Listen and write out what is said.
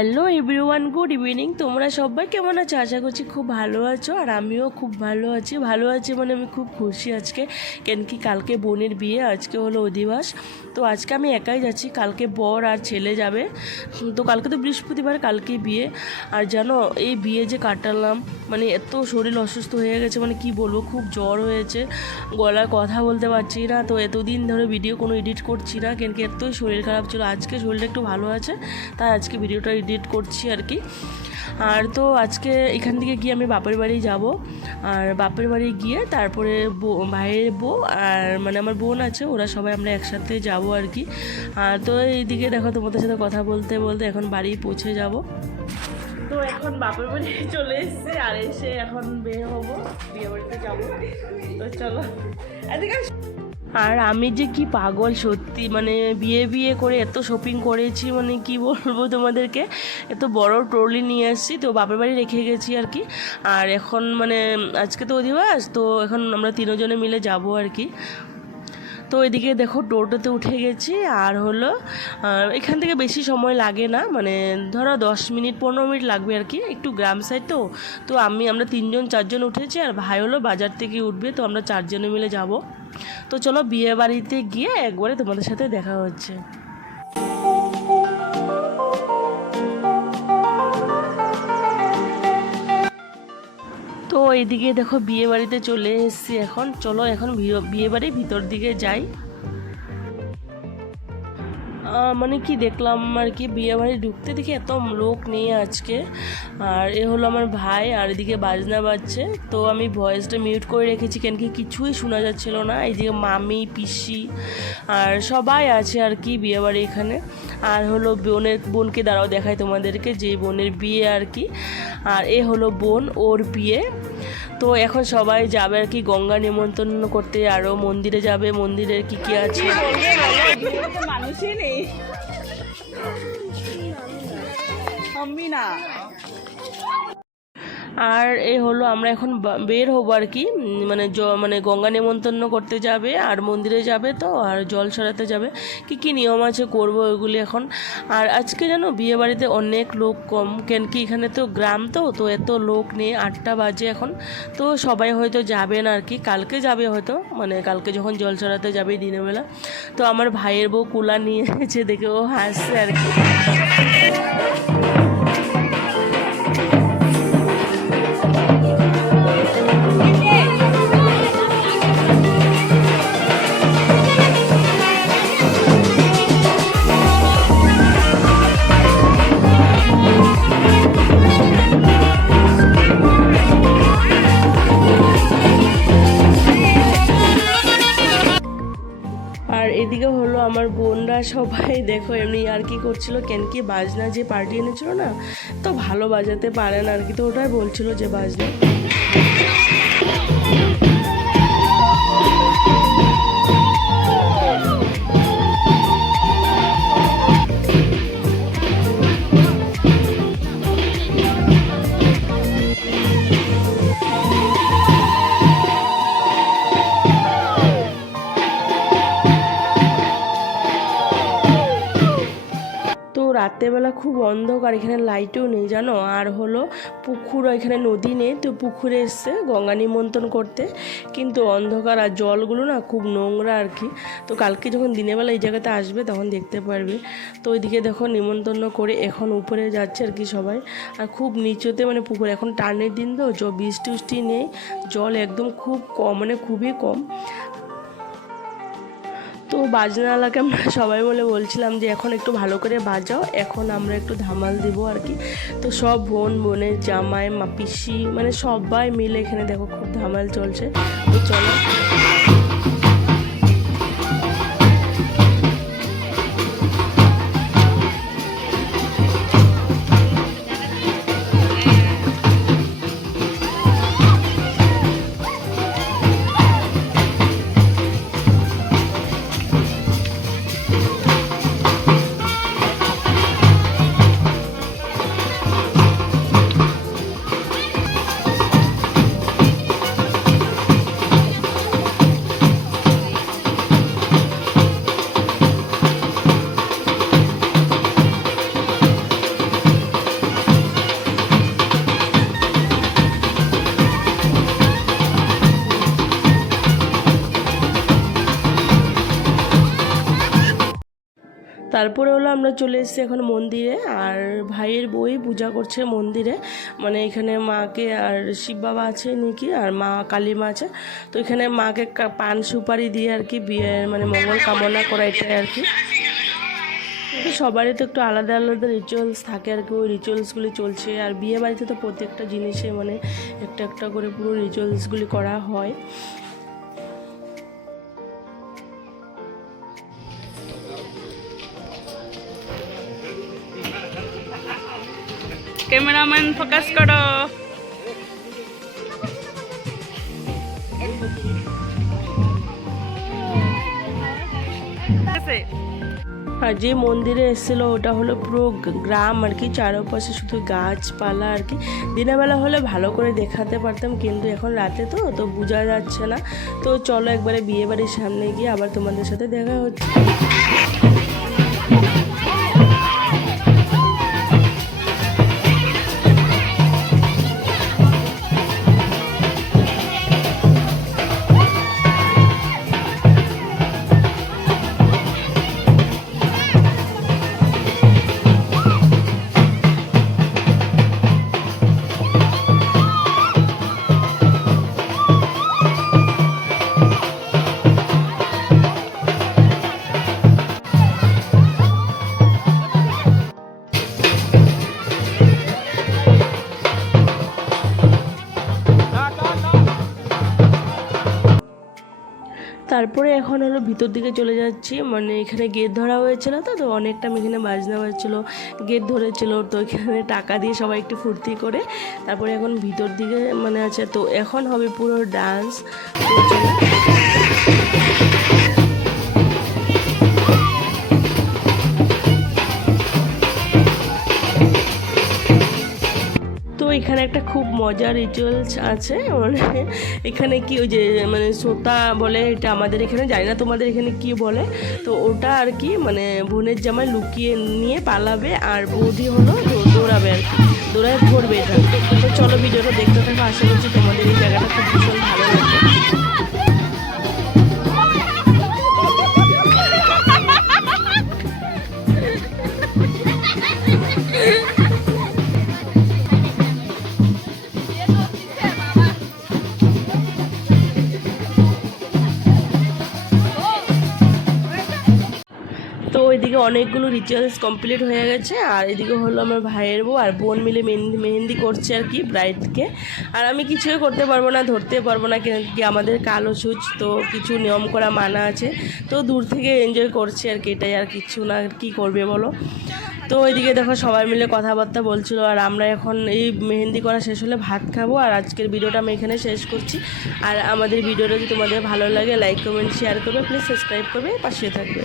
Hello everyone, good evening. তোমরা সবাই কেমন আছো? আশা করছি খুব ভালো আছো, আর আমিও খুব ভালো আছি মানে আমি খুব খুশি আজকে, কেন কি কালকে বোনের বিয়ে, আজকে হলো অধিবাস। তো আজকে আমি একাই যাচ্ছি, কালকে বর আর ছেলে যাবে। তো কালকে তো বৃহস্পতিবার, কালকে বিয়ে। আর জানো এই বিয়ে যে কাটালাম, মানে এত শরীর অসুস্থ হয়ে গেছে, মানে কি বলবো, খুব জ্বর হয়েছে, গলায় কথা বলতে পারছি না। তো এতদিন ধরে ভিডিও কোনো এডিট করছি না, কেন কি এতই শরীর খারাপ ছিল। আজকে শরীরটা একটু ভালো আছে, তাই আজকে ভিডিওটা এডিট করছি আর কি। আর তো আজকে এখান থেকে গিয়ে আমি বাপের বাড়ি যাব, আর বাপের বাড়ি গিয়ে তারপরে ভাইয়ের বউ আর মানে আমার বোন আছে, ওরা সবাই আমরা একসাথে যাব আর কি। আর তো এইদিকে দেখো তোমাদের সাথে কথা বলতে বলতে এখন বাড়ি পৌঁছে যাব। তো এখন বাপের বাড়ি চলে এসছে, আর এসে এখন বের হবো, বিয়ে বাড়িতে যাবো। তো চলো এদিকে। আর আমি যে কি পাগল সত্যি, মানে বিয়ে করে এত শপিং করেছি, মানে কি বলবো তোমাদেরকে। এত বড় ট্রলি নিয়ে এসেছি, তো বাপের বাড়ি রেখে গেছি আর কি। আর এখন মানে আজকে তো অধিবাস, তো এখন আমরা তিনজনে মিলে যাব আর কি। তো এদিকে দেখো টোটোতে উঠে গেছি, আর হলো এখান থেকে বেশি সময় লাগে না, মানে ধরো 10 মিনিট 15 মিনিট লাগবে আর কি, একটু গ্রাম সাইড তো। তো আমরা 3-4জন উঠেছি, আর ভাই হলো বাজার থেকে উঠবে, তো আমরা 4জনে মিলে যাব। তো চলো বিয়ে বাড়িতে গিয়ে একবারে তোমাদের সাথে দেখা হচ্ছে। তো এইদিকে দেখো বিয়ে বাড়িতে চলে এসেছি এখন। চলো এখন বিয়ে বাড়ির ভিতর দিকে যাই। মানে কি দেখলাম আর কি, বিয়ে বাড়ি ঢুকতে দেখি এত লোক নেই আজকে। আর এ হলো আমার ভাই, আর এদিকে বাজনা বাজছে। তো আমি ভয়েসটা মিউট করে রেখেছি, কেন কি কিছুই শোনা যাচ্ছিল না। এইদিকে মামি পিসি আর সবাই আছে আর কি বিয়ে বাড়ি এখানে। আর হলো বোনকে দাঁড়াও দেখাই তোমাদেরকে, যে বোনের বিয়ে আর কি। আর এ হলো বোন, ওর বিয়ে। তো এখন সবাই যাবে আর কি গঙ্গা নিমন্ত্রণ করতে, আরও মন্দিরে যাবে, মন্দিরের কি কি আছে। মানুষই নেই আমি না। আর এই হলো আমরা এখন বের হবো আর কি, মানে গঙ্গা নিমন্ত্রণ করতে যাবে, আর মন্দিরে যাবে, তো আর জল ছড়াতে যাবে। কি কি নিয়ম আছে করবো ওইগুলি এখন। আর আজকে জানো বিয়ে বাড়িতে অনেক লোক কম, কেন কি এখানে তো গ্রাম, তো এত লোক নেই, 8টা বাজে এখন। তো সবাই হয়তো যাবে না আর কি, কালকে যাবে হয়তো, মানে কালকে যখন জল ছড়াতে যাবে দিনের বেলা। তো আমার ভাইয়ের বউ কুলা নিয়ে এসে দেখে ও হাসছে আর কি। আর এদিকে হলো আমার বোনরা সবাই দেখো এমনি আর কি করছিল, কেন কি বাজনা যে পার্টি এনেছিল না, তো ভালো বাজাতে পারে না আর কি, তো ওটাই বলছিল যে বাজনা। তো রাত্রেবেলা খুব অন্ধকার, এখানে লাইটও নেই জানো। আর হলো পুকুর, এখানে নদী নেই, তো পুকুরে এসছে গঙ্গা নিমন্ত্রণ করতে, কিন্তু অন্ধকার, আর জলগুলো না খুব নোংরা আর কি। তো কালকে যখন দিনের বেলা এই জায়গাতে আসবে তখন দেখতে পারবে। তো ওইদিকে দেখো নিমন্ত্রণ করে এখন উপরে যাচ্ছে আর কি সবাই। আর খুব নিচুতে মানে পুকুর, এখন টানের দিন তো, বৃষ্টি নেই, জল একদম খুব কম, মানে খুবই কম। তো বাজনাওয়ালাকে আমরা সবাই বলে বলছিলাম যে এখন একটু ভালো করে বাজাও, এখন আমরা একটু ধামাল দিব আর কি। তো সব বোনের জামাই পিসি মানে সবাই মিলে এখানে দেখো খুব ধামাল চলছে। তো চলো। তারপরে হলো আমরা চলে এসেছি এখন মন্দিরে, আর ভাইয়ের বই পূজা করছে মন্দিরে, মানে এখানে মাকে আর শিব বাবা আছে নাকি আর মা কালী মা আছে। তো এখানে মাকে পান সুপারি দিয়ে আর কি বিয়ের মানে মঙ্গল কামনা করা, এটাই আর কি। তো সবারই তো একটু আলাদা আলাদা রিচুয়ালস থাকে আর কি, ওই রিচুয়ালসগুলি চলছে। আর বিয়ে বাড়িতে তো প্রত্যেকটা জিনিসে মানে একটা একটা করে পুরো রিচুয়ালসগুলি করা হয়। ক্যামেরাম্যান ফোকাস করো। আর যে মন্দিরে এসেছিলো ওটা হলো পুরো গ্রাম আর কি, চারপাশে শুধু গাছপালা আর কি। দিনের বেলা হলে ভালো করে দেখাতে পারতাম, কিন্তু এখন রাতে তো বোঝা যাচ্ছে না। তো চলো একবারে বিয়ে বাড়ির সামনে গিয়ে আবার তোমাদের সাথে দেখা হচ্ছে। তারপরে এখন হলো ভিতর দিকে চলে যাচ্ছি, মানে এখানে গেট ধরা হয়েছিল তো অনেকটা এখানে বাজনা বাজছিল, গেট ধরেছিল, তো এখানে টাকা দিয়ে সবাই একটু ফুর্তি করে তারপরে এখন ভিতর দিকে মানে আছে। তো এখন হবে পুরো ডান্স। তো এখানে একটা খুব মজার রিচুয়ালস আছে, মানে এখানে কি ওই যে মানে সোতা বলে, এটা আমাদের এখানে জানি না তোমাদের এখানে কি বলে। তো ওটা আর কি মানে বোনের জামাই লুকিয়ে নিয়ে পালাবে, আর বৌদি হলো দৌড়াবে আর কি, দৌড়ায় ধরবে এটা। তো চলো ভিডিওটা দেখতে থাকো, আশা করছি তোমাদের এই জায়গাটা খুব ভীষণ ভালো লাগবে। তো ওইদিকে অনেকগুলো রিচুয়ালস কমপ্লিট হয়ে গেছে, আর এদিকে হলো আমার ভাইয়ের বউ আর বোন মিলে মেহেন্দি করছে আর কি ব্রাইডকে। আর আমি কিছুই করতে পারবো না, ধরতে পারবো না, কেন কি আমাদের কালো সুচ, তো কিছু নিয়ম করা মানা আছে। তো দূর থেকে এনজয় করছি আর কি, এটাই, আর কিছু না, কি করবে বলো। তো ওইদিকে দেখো সবাই মিলে কথাবার্তা বলছিল, আর আমরা এখন এই মেহেন্দি করা শেষ হলে ভাত খাবো। আর আজকের ভিডিওটা আমি এখানে শেষ করছি। আর আমাদের ভিডিওটা যদি তোমাদের ভালো লাগে লাইক কমেন্ট শেয়ার করবে, প্লিজ সাবস্ক্রাইব করবে, পাশে থাকবে।